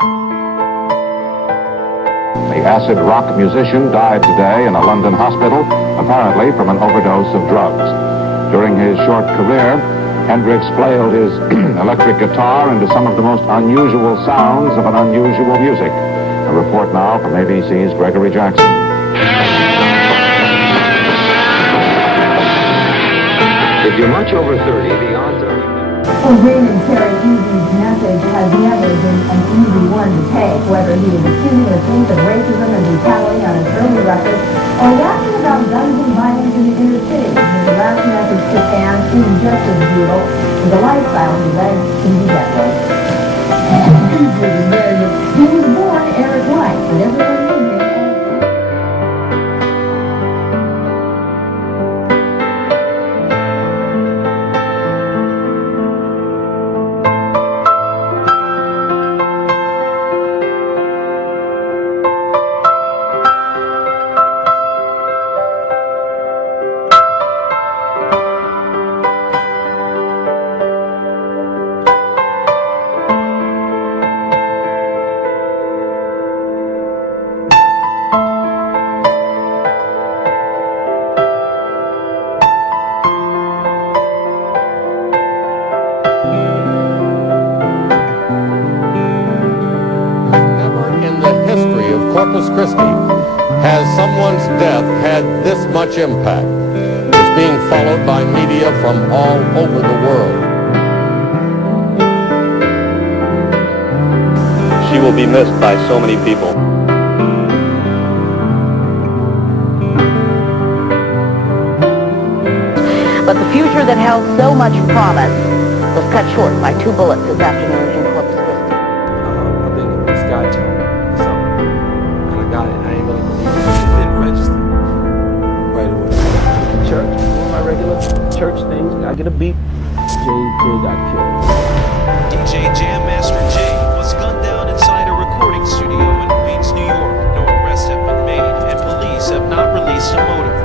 The acid rock musician died today in a London hospital, apparently from an overdose of drugs. During his short career, Hendrix flailed his electric guitar into some of the most unusual sounds of an unusual music. A report now from ABC's Gregory Jackson. If you're much over 30, the odds are... Well, Raymond Terry Easy's message has never been an easy one to take, whether he is accusing the police of racism and brutality on his early record, or rapping about guns and violence in the inner city. His last message to fans seemed just as brutal as the lifestyle he led in the decade. He was born Eric White, but everyone knew him. Corpus Christi has someone's death had this much impact. It's being followed by media from all over the world. She will be missed by so many people. But the future that held so much promise was cut short by 2 bullets this afternoon in Corpus Christi. I think it's got to. Got it. I ain't gonna believe it. It didn't register right away. Church, one of my regular church things. I get a beep. JJ got killed. DJ Jam Master Jay was gunned down inside a recording studio in Queens, New York. No arrests have been made, and police have not released a motive.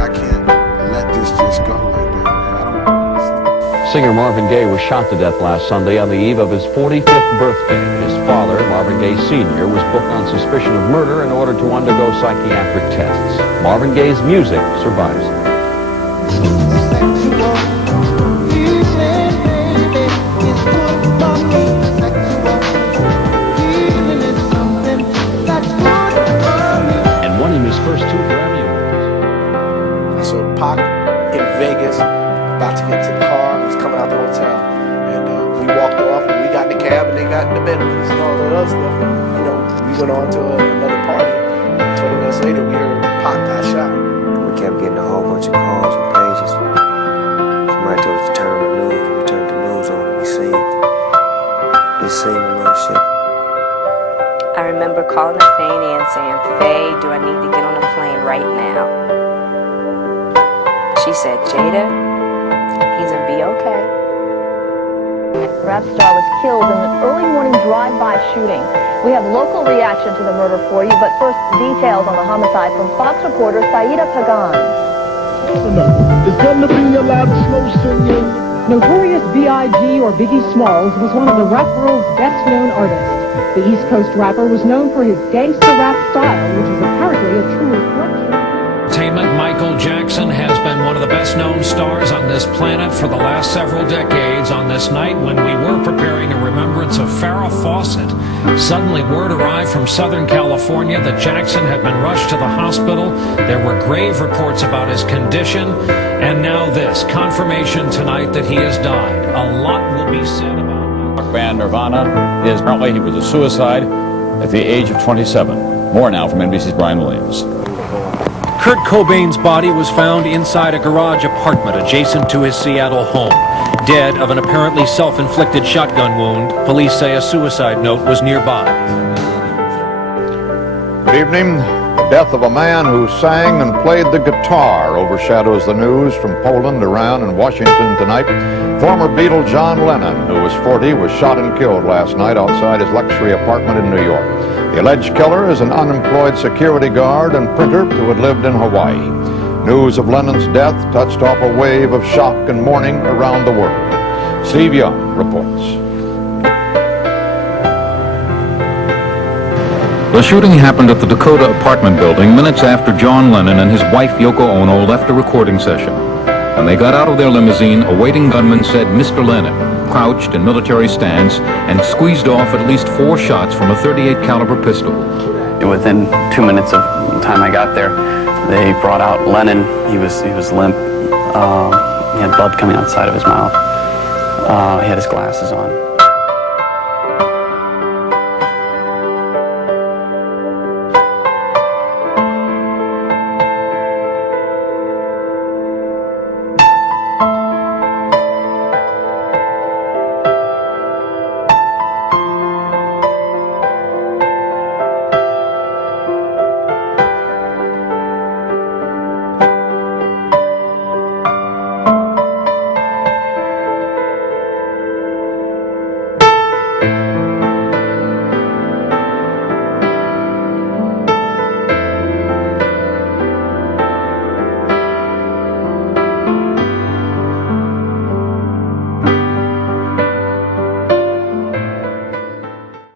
I can't let this just go like that, man. I don't understand. Singer Marvin Gaye was shot to death last Sunday on the eve of his 45th birthday. His father, Marvin Gaye Sr., was booked on suspicion of murder in order to undergo psychiatric tests. Marvin Gaye's music survives. And won him his first 2 Grammy Awards. I saw Pac in Vegas, about to get to the car. He was coming out the hotel. And we walked off, and we got in the cab, and they got in the Bentleys and all that other stuff. And, you know, we went on to another party. 20 minutes later, we heard Pac got shot. We kept getting a whole bunch of calls and pages. Somebody told us to turn on the news, and we turned the news on, and we seen the little shit. I remember calling the Fanny and saying, "Faye, do I need to get on a plane right now?" She said, "Jada, he's gonna be okay." Rap star was killed in an early morning drive-by shooting. We have local reaction to the murder for you, but first details on the homicide from Fox reporter Saida Pagan. It's gonna be a lot of slow singing. Notorious B.I.G. or Biggie Smalls was one of the rap world's best-known artists. The East Coast rapper was known for his gangsta rap style, which is apparently a true reflection. Entertainment, Michael Jackson has been one of the best-known stars on this planet for the last several decades. On this night, when we were preparing a remembrance of Farrah Fawcett, suddenly word arrived from Southern California that Jackson had been rushed to the hospital. There were grave reports about his condition, and now this, confirmation tonight that he has died. A lot will be said about it. Rock band Nirvana is apparently he was a suicide at the age of 27. More now from NBC's Brian Williams. Kurt Cobain's body was found inside a garage apartment adjacent to his Seattle home. Dead of an apparently self-inflicted shotgun wound, police say a suicide note was nearby. Good evening. The death of a man who sang and played the guitar overshadows the news from Poland, Iran, and Washington tonight. Former Beatle John Lennon, who was 40, was shot and killed last night outside his luxury apartment in New York. The alleged killer is an unemployed security guard and printer who had lived in Hawaii. News of Lennon's death touched off a wave of shock and mourning around the world. Steve Young reports. The shooting happened at the Dakota apartment building minutes after John Lennon and his wife Yoko Ono left a recording session. When they got out of their limousine, a waiting gunman said, "Mr. Lennon," crouched in military stance, and squeezed off at least 4 shots from a .38 caliber pistol. Within 2 minutes of the time I got there, they brought out Lennon. He was limp. He had blood coming outside of his mouth. He had his glasses on.